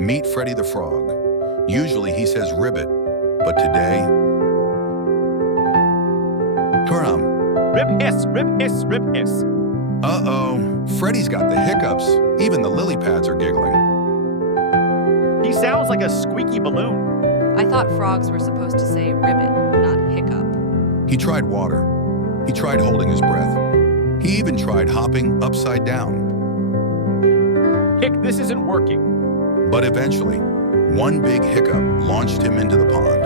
Meet Freddy the Frog. Usually he says ribbit, but today, Karam. Rib hiss, rib hiss, rib hiss. Uh-oh, Freddy's got the hiccups. Even the lily pads are giggling. He sounds like a squeaky balloon. I thought frogs were supposed to say ribbit, not hiccup. He tried water. He tried holding his breath. He even tried hopping upside down. Hick, this isn't working. But eventually, one big hiccup launched him into the pond.